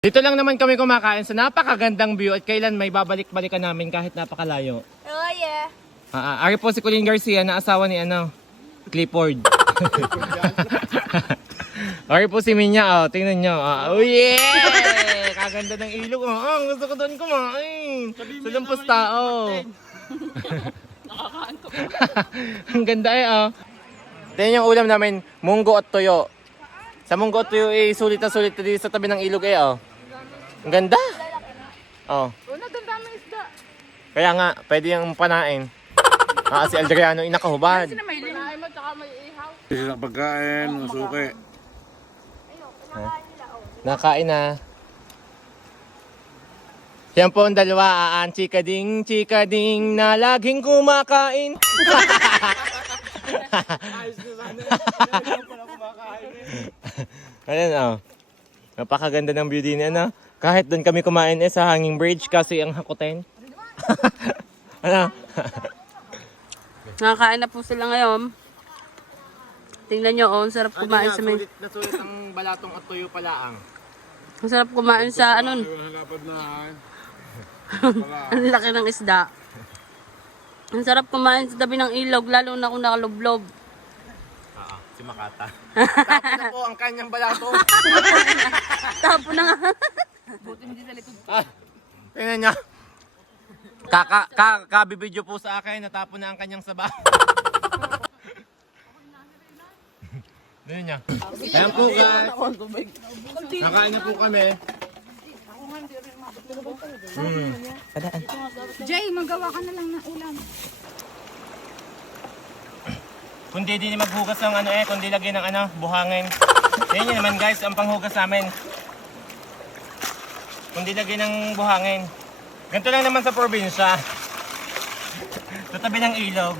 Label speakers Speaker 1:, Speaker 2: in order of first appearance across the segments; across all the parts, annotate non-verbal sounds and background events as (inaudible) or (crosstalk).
Speaker 1: Dito lang naman kami kumakain sa napakagandang view at kailan may babalik-balikan namin kahit napakalayo.
Speaker 2: Oh, yeah.
Speaker 1: Ah, ah, ari po si Colleen Garcia na asawa ni ano, Clifford. (laughs) ari po si Minya, oh, tingnan nyo. Ah, oh yeah! Kaganda ng ilog. Oh, oh, gusto ko doon kumain. Sa lampas tao. (laughs) Ang ganda eh, oh. Tingnan yung ulam namin, munggo at tuyo. Sa munggo at tuyo, eh, sulit na sulit na dito sa tabi ng ilog eh, oh. Ang ganda. Oh.
Speaker 2: Una, may isda.
Speaker 1: Kaya nga, pwede yung panain. (laughs) Ah, si Adriano inakahubad.
Speaker 2: May linaay mo, tsaka may ihaw.
Speaker 3: Isa pagkain, suki.
Speaker 1: Nakain na. Yan po ang dalawa, aan chika ding, chika ding, na laging kumakain. (laughs) (laughs) Ayan oh. Napakaganda ng view din ano. Kahit doon kami kumain eh sa hanging bridge kasi ang hakutin. (laughs) ano?
Speaker 4: Nakakain na po sila ngayon. Tingnan nyo, oh, ang sarap kumain sa may...
Speaker 1: sulit na sulit ang balatong at tuyo pala ang.
Speaker 4: Ang sarap kumain sa ano,
Speaker 3: Hanapad na. (laughs)
Speaker 4: ang laki ng isda. Ang sarap kumain sa tabi ng ilog, lalo na kung nakalublob.
Speaker 1: Si Makata. (laughs) Tapos na po ang kanyang balatong. (laughs)
Speaker 4: Tapo na nga.
Speaker 1: Ah, tingnan niya. Kaka, kaka, kabibidyo po sa akin, natapon na ang kanyang sabaw. (laughs) Tingnan niya. Ayan po guys. Nakain na po kami. Mm.
Speaker 2: Jay, magawa ka na lang ng ulam.
Speaker 1: Kundi di maghugas ng ano eh, kundi lagyan ng ano, buhangin. (laughs) Yan yun naman guys, ang panghugas namin. Kundi lagyan ng buhangin. Ganito lang naman sa probinsya. (laughs) sa tabi ng ilog.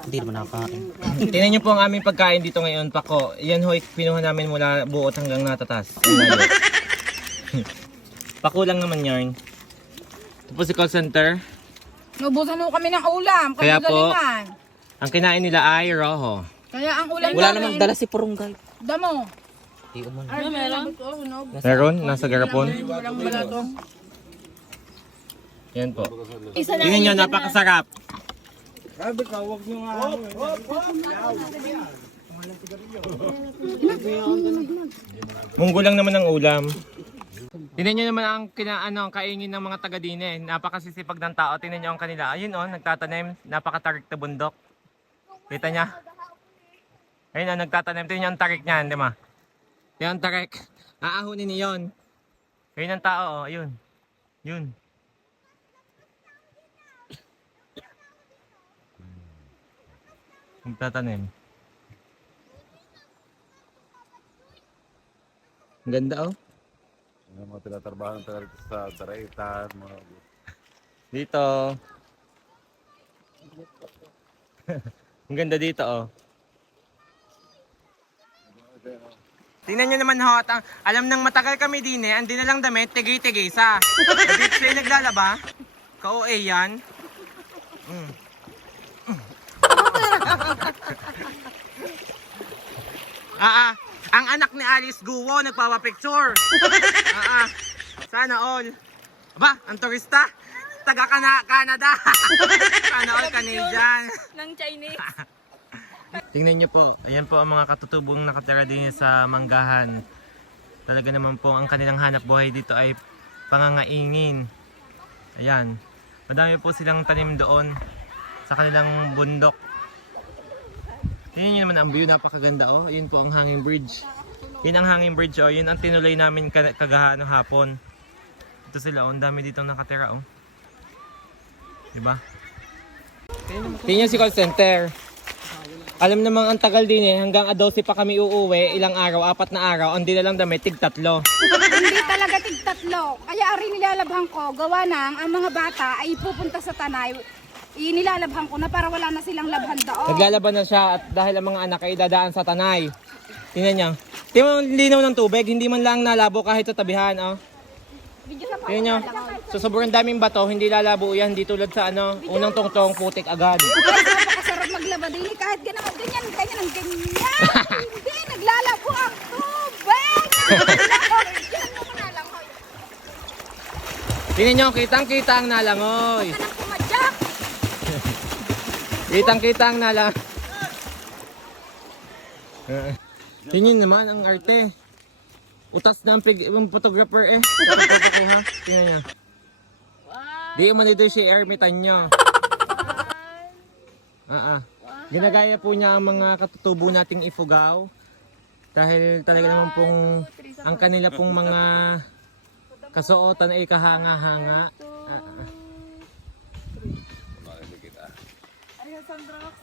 Speaker 5: Hindi naman nakakain.
Speaker 1: Tingnan niyo po ang aming pagkain dito ngayon, Pako. Yan ho, pinuha namin mula buot hanggang natatas. (laughs) Pako lang naman yarn. Ito po si call center.
Speaker 2: Nubusan mo kami ng ulam.
Speaker 1: Kaya po,
Speaker 2: galingan.
Speaker 1: Ang kinain nila ay roho.
Speaker 2: Kaya ang ulam
Speaker 5: Wala
Speaker 2: namin,
Speaker 5: namang dala si Purunggay.
Speaker 2: Damo.
Speaker 5: Di umano.
Speaker 2: Ano meron? Unog.
Speaker 1: Meron? Nasa garapon?
Speaker 2: Walang balatong.
Speaker 1: Yan po.
Speaker 2: Isa na.
Speaker 1: Tingnan nyo, napakasarap.
Speaker 3: Sabi ka, huwag nyo nga ano eh.
Speaker 1: Munggo lang naman ang ulam. Tingnan nyo naman ang kina, ano, ang kaingin ng mga taga din eh. Napakasisipag ng tao. Tingnan nyo ang kanila. Ayun oh, nagtatanim. Napakatarik na bundok. Kita niya? Ayun oh, nagtatanim. Tingnan nyo ang tarik niyan, di ba? Yan tarik. Aahunin niyo yun. Ayun ang tao, oh. Ayun. Yun. Nagtatanim. Ganda oh.
Speaker 3: Yung mga tinatrabaho talaga sa Taraitan, mga
Speaker 1: Dito. (laughs) Ang ganda dito oh. Tingnan nyo naman ho, at ang- alam nang matagal kami din eh, andi na lang damit, tigay-tigay sa. Dito sila naglalaba. Ka-OA yan. Mm. (laughs) ah, ah, ang anak ni Alice Guwo nagpapapicture. (laughs) ah, ah, sana all. Aba, ang turista. Taga Kana Canada. (laughs) sana all Canadian.
Speaker 2: Ng Chinese. (laughs)
Speaker 1: Tingnan niyo po, ayan po ang mga katutubong nakatira din sa Manggahan. Talaga naman po ang kanilang hanap buhay dito ay pangangaingin. Ayan. Madami po silang tanim doon sa kanilang bundok. Tingnan niyo naman ang view, napakaganda oh. Ayun po ang hanging bridge. Yun ang hanging bridge oh, yun ang tinuloy namin ka- kagahano hapon. Ito sila oh, ang dami dito nakatira oh. 'Di ba? Tingnan si call center. Alam namang ang tagal din eh, hanggang a 12 pa kami uuwi, ilang araw, apat na araw, ang di na lang damit, tig tatlo.
Speaker 2: Hindi talaga tigtatlo. Kaya ari nilalabhan ko, gawa nang ang mga bata ay pupunta sa tanay. Inilalabhan ko na para wala na silang labhan daon.
Speaker 1: Naglalaban na siya at dahil ang mga anak ay dadaan sa tanay. Tingnan niya. Tingnan mo linaw ng tubig, hindi man lang nalabo kahit sa tabihan, oh. Tingnan niyo. So sobrang daming bato, hindi lalabo yan, hindi tulad sa ano, unang tungtong putik agad.
Speaker 2: Napakasarap maglaba din. Kahit ganyan, ganyan, ganyan, ganyan. Hindi, naglalabo ang tubig.
Speaker 1: Tingnan nyo, kitang-kita ang nalangoy.
Speaker 2: Anak pumadyak.
Speaker 1: Kitang-kita ang nalang. Eh, Tingin naman ang arte. Utas na ang photographer eh. Photographer ha. Tingnan niya. Di man dito si Ermitan nyo. Ah, ah. Ginagaya po niya ang mga katutubo nating ifugaw. Dahil talaga naman pong ang kanila pong mga kasuotan ay kahanga-hanga. Ah, ah.